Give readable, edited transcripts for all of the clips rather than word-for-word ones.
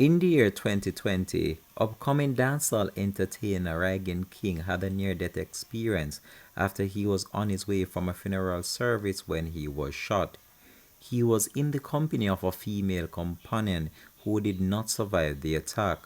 In the year 2020, upcoming dancehall entertainer Rygin King had a near-death experience after he was on his way from a funeral service when he was shot. He was in the company of a female companion who did not survive the attack.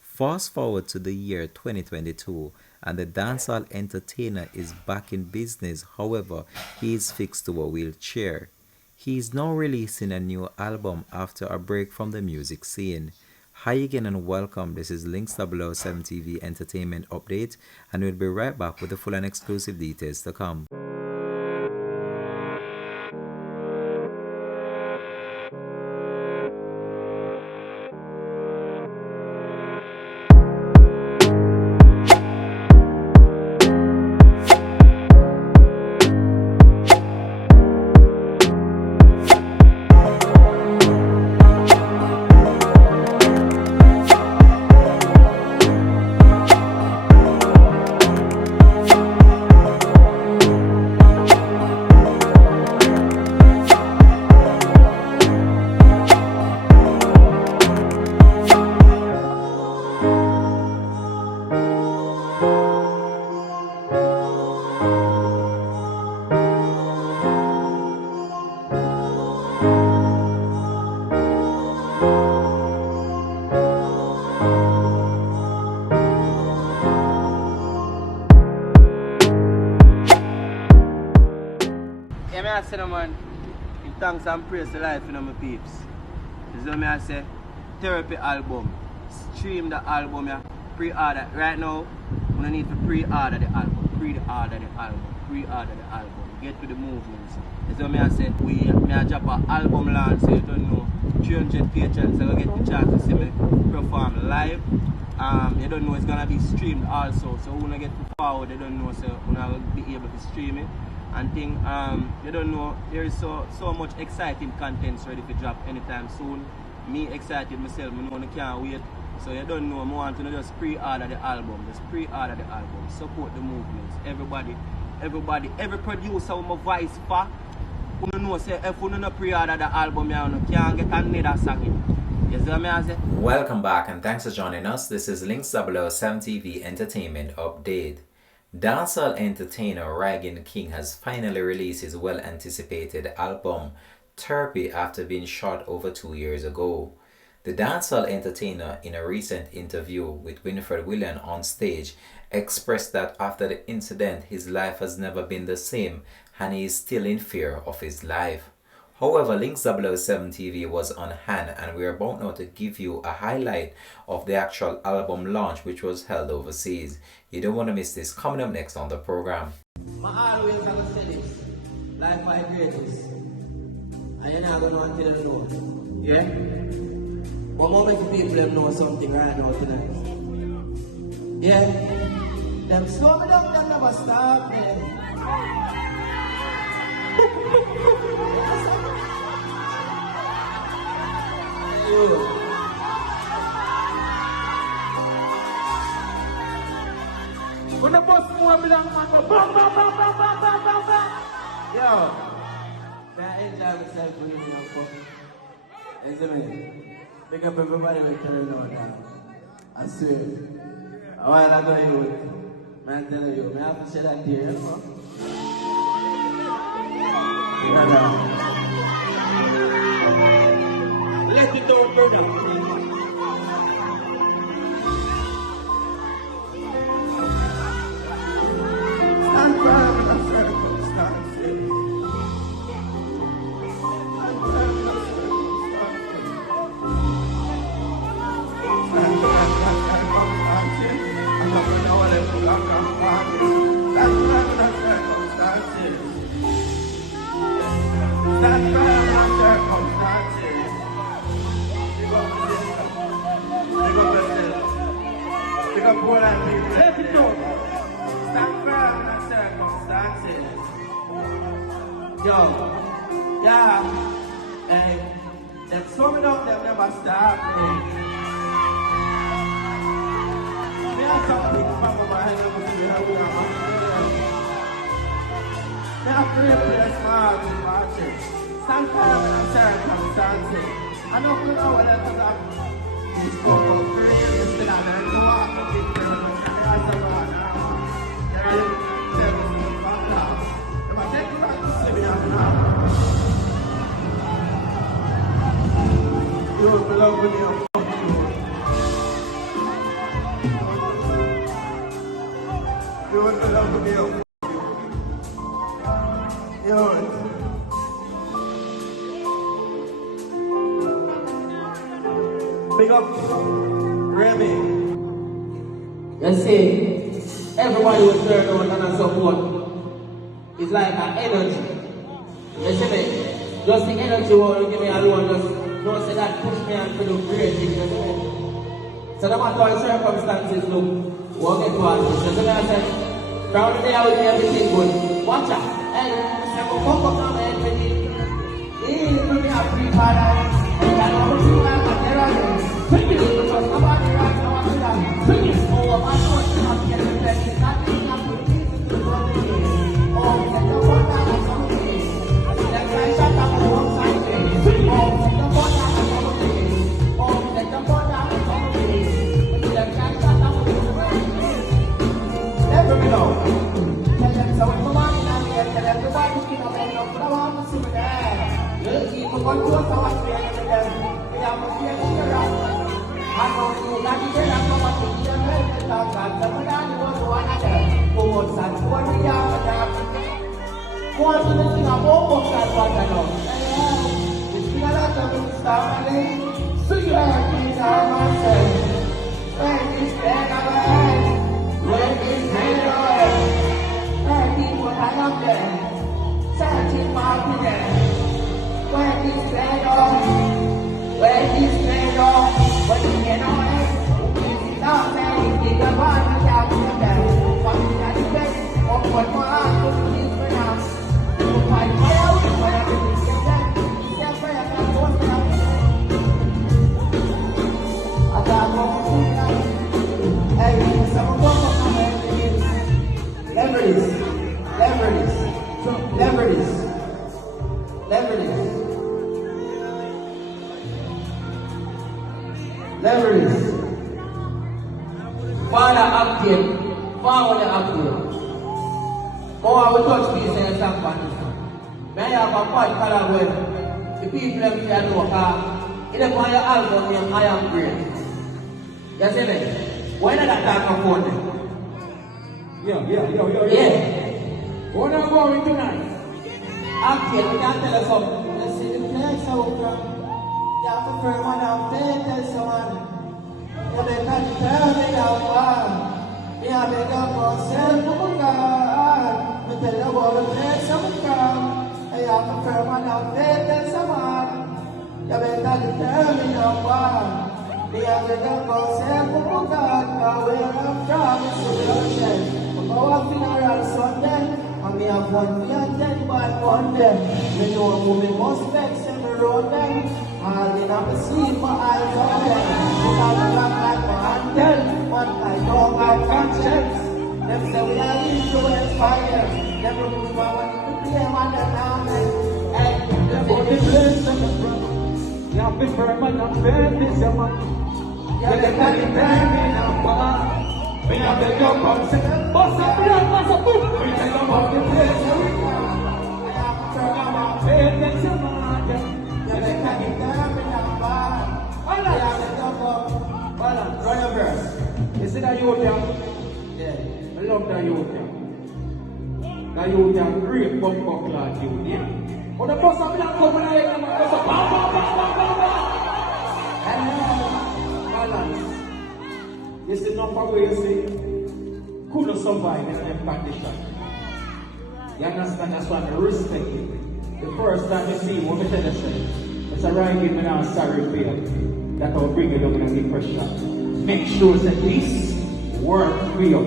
Fast forward to the year 2022 and the dancehall entertainer is back in business, however, he is fixed to a wheelchair. He is now releasing a new album after a break from the music scene. Hi again and welcome. This is Links 007 TV Entertainment Update, and we'll be right back with the full and exclusive details to come. I say, no, man, give thanks and praise to life, you know, my peeps. This is what I say, therapy album. Stream the album, yeah. Pre-order. Right now, we don't need to pre-order the album. Pre-order the album. Pre-order the album. Get to the movements. This is what I say, I drop an album launch, so you don't know, 300 patrons, so you get the chance to see me perform live. You don't know it's going to be streamed also, so when I get to forward, you don't know, so when I will be able to stream it. And thing, you don't know, there is so much exciting content ready to drop anytime soon. Me excited myself, I know I can't wait. So you don't know, I want to just pre-order the album. Just pre-order the album. Support the movements. Everybody, every producer with my voice for, you know, say if you don't pre-order the album, you can't get another song in. You see what I say? Welcome back and thanks for joining us. This is Links 007 TV Entertainment Update. Dancehall entertainer Rygin King has finally released his well-anticipated album, Therapy, after being shot over 2 years ago. The dancehall entertainer, in a recent interview with Winfred William on stage, expressed that after the incident, his life has never been the same and he is still in fear of his life. However, Links 007 TV was on hand and we are about now to give you a highlight of the actual album launch which was held overseas. You don't want to miss this. Coming up next on the program. I always have to say this. Life my greatest. And you're not going to tell them no. Yeah? But moment people them know something right now tonight. Yeah? Them slow me down, them never stop me. When the boss more me down, man, go bam, bam, bam, bam, bam, bam, bam, bam. Yo, I enjoy myself when you know, you see me? Pick up everybody with carrying on now. I swear. A while ago, you, man, tell you, I have to say that here, you know? Let it go, brother. Yo, yeah, hey, them summing up, them never stop me. Me have some big mama behind them, but we have one. Me have three players smart in marching. Stand firm in circumstances. I don't know what else is happening. Big up Remy. You see, everybody was turned on and support. It's like an energy. You see me? Just the energy won't give me alone. Just don't say that push me and to do great things. You see me? So no matter what circumstances look, we'll get to us. You see me? I said, from the day I will do everything good. Watch out. And I will come up now and everything. It will be a free paradise. And I will do that at the right. Bring it, because nobody right now to that. Bring it. Oh, my God, you have to get the best. It's not being up with you to do something. Oh, set the phone down or something. Let's try shut up on one side. Oh, set the phone down or something. Oh, set the phone down or something. Let's try shut up on one side. Never know. Tell them so much money now, tell everybody to know that you're going to want to see me there. You'll keep a control so much there to them. We have a fear in your house. I know you got to get up so much to be a man that talks about somebody was one of them. Who wants that? What we have to have? One to the thing of all of that what I know. It's been a lot of good stuff, and so you have to be our master. When is dead away? When is dead away? Where people hang up there? Searching for happiness. When is dead away? When is dead away? When you get away? It's not saying it's the one that has to get what is that best? Or what more I could do for now? You fight fire with whatever you get there. Step fire and go for now. I got one thing now. Hey, someone go for now. Leverage. Leverage. Leverage. Leverage. Leverage. Father active. Father active. Oh, I will touch peace and some fun. May I have a fight color where the people of the know in the fire album name I am great. You see me? Why not that talk about it? Yeah. What are we going tonight? Active, we can't tell us something. Let's see the place out. You have to firm on our faith and so on. You better determine our one. You have to go for self, God. We tell you about the place of God. You have to firm on our faith and so on. You better determine our one. You have to go for self, God. God will have promise to the ocean. We go up funeral Sunday. And we have 1 million by one day. We know we must vex and road them. And they have to sleep for eyes on them. We have to look like my handle. But I don't have conscience. Them say we are influenced by them. Them remove my one to blame on them now. And them go to blame them. You have to firm and faith is your man. You have to carry them in a bar. We have to jump on them. What's up, what's up? We take them out the place. We have to turn on our faith is your man. Run your verse. You see that youth here? Yeah. I love that youth here. That youth here, great bumper clad youth, yeah? But the first of them come and I them and just a bam, bam, bam, bam, bam, bam. Balance. You see enough of where you see couldn't survive in them condition. You understand? That's why I respect it. The first time you see what I tell you, it's a Rygin and I'm sorry for you. That will bring you down in the depression. Make sure that this work for you.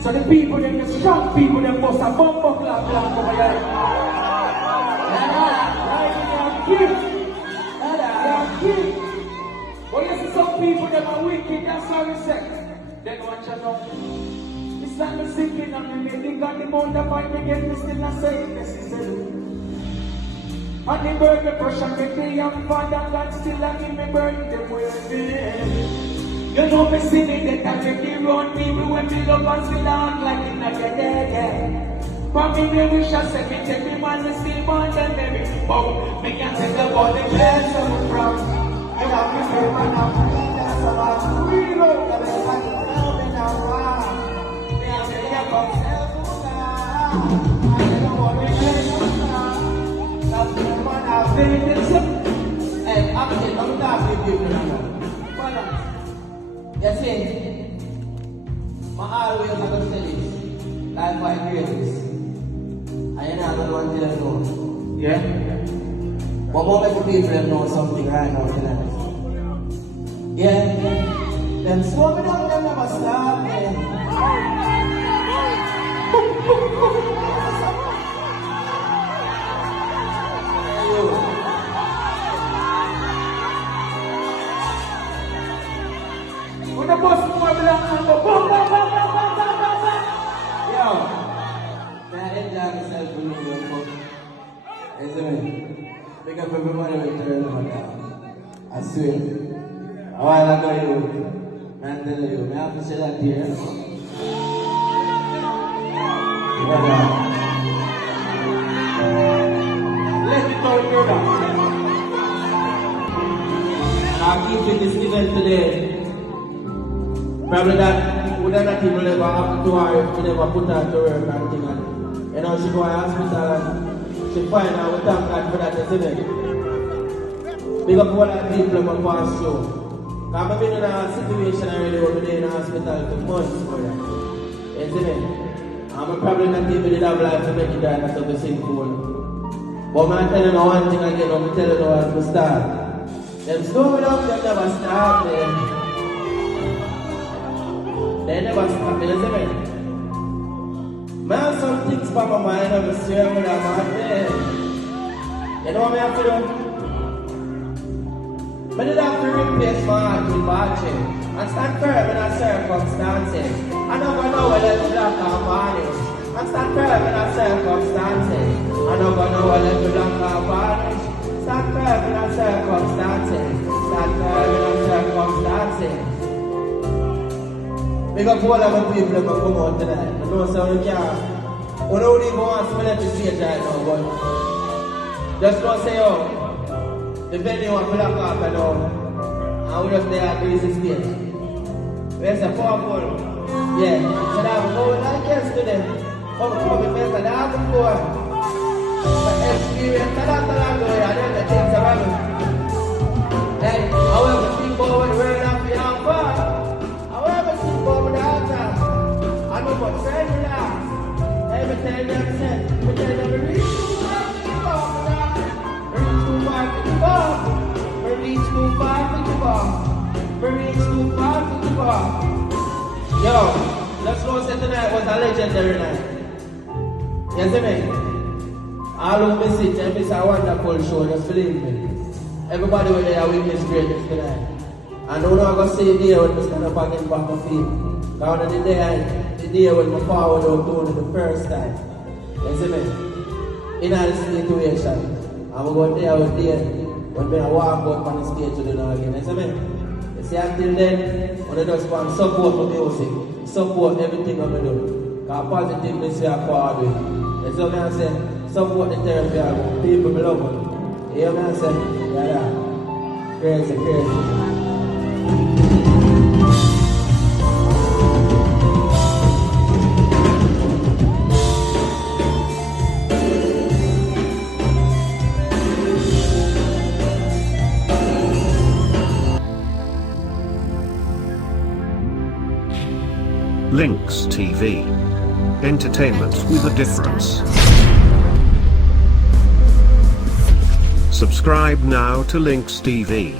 So the people, the strong people, they must have bumper clap over here. Rygin, they are gift. They are gift. But you see some people, they are wicked, that's why we say. Then watch out. It's not the sinking on me, they got the amount of fight again, we still not saying this is it. And the bird the pressure make me young fond and God still a give me bird them waiting. You know me see me that I make me run people when me love and still act like it not your dead, yeah. For me they wish I said me take me man me still born them baby. But me can't take about the place I'm from. I have me say man I'm free, that's about free love. I beg like to tell me now why. Me have me here come self-love. I don't know what me say now. I've been this and I'm saying I'm not with you now. You see, my always have to say this, life by grace. I ain't not going to tell you, yeah? But more make people know something right now tonight. Yeah? Them slow me down, them never stop me. When the bus come along and go boom, boom, boom, boom, boom, boom, boom, boom. Yo, man, I enjoy myself when you go. You see me? Pick up everybody with turn on now. I swear. A while ago, you, man, tell you, I have to say that here. Let me go further. I'll keep in this event today. Probably that would not even ever happen to her if she never put her to work and thing. And, you know, she go to hospital and she find out we thank God for that, isn't it? Big up all the people who pass through. Because I've been in a situation already where I'm in the hospital for months for that. Isn't it? I'm probably not even have life to make it die, that's what we sing for. But I'm telling you one thing again, I'm telling you as we start. Them slow it up, them never stop, man. They never stop, you see me? Man, some things from my mind, I'm swear with them, man. You know what I have to do? I did have to replace my heart with marching and stand firm in our circumstances. I never know whether to black or varnish. And stand firm in our circumstances. I never know whether to black or varnish. Stand firm in our circumstances. Stand firm in our circumstances. Because all of the people that come out tonight, I know so we can't. We don't even want to smell at the stage right now, but just don't say, oh, the venue want to lock up and all, and we just there at the easy stage. We're so powerful. Yeah, so that we go like yesterday. But we come better than that before. But experience that along the way, and then the things around me. Hey, however, think about what we're not being on fire. I know what friend you are. Every time them say, we tell them we reach too far to give up. We reach too far to give up. We reach too far to give up. Yo, let's go say tonight was a legendary night. You see me? All who miss it, they miss a wonderful show, just believe me. Everybody will there witness greatness tonight. And we're not going to see there when we stand up against back of feet. Now the day when my forward out doing it the first time. You see me? In a situation. And we go there with there when I walk out on the stage to do it again. You see me? You see until then, when I just want to support my music, support everything I'm doing. Because positiveness we are forward with. You see what I'm saying? Support the therapy I go. People love me. You hear what I'm saying? Yeah. Crazy, crazy. Lynx TV. Entertainment with a difference. Subscribe now to Lynx TV.